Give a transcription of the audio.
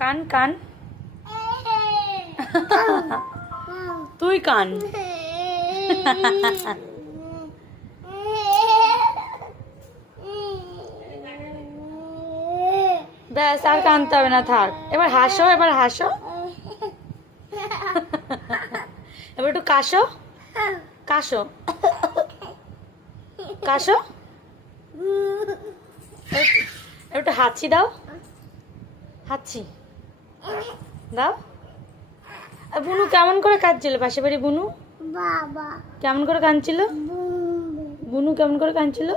কান কান তুই কান ব্যাস আর কানতে হবে না, থাক। এবার হাসো, এবার হাসো, এবার একটু কাশো, কাশো, কাশো, একটু হাঁচি দাও, হাঁচি দাও। বুনু কেমন করে কাঁদছিল পাশে বাড়ি? বুনু বাবা কেমন করে কাঁদছিল? বুনু কেমন করে কাঁদছিল?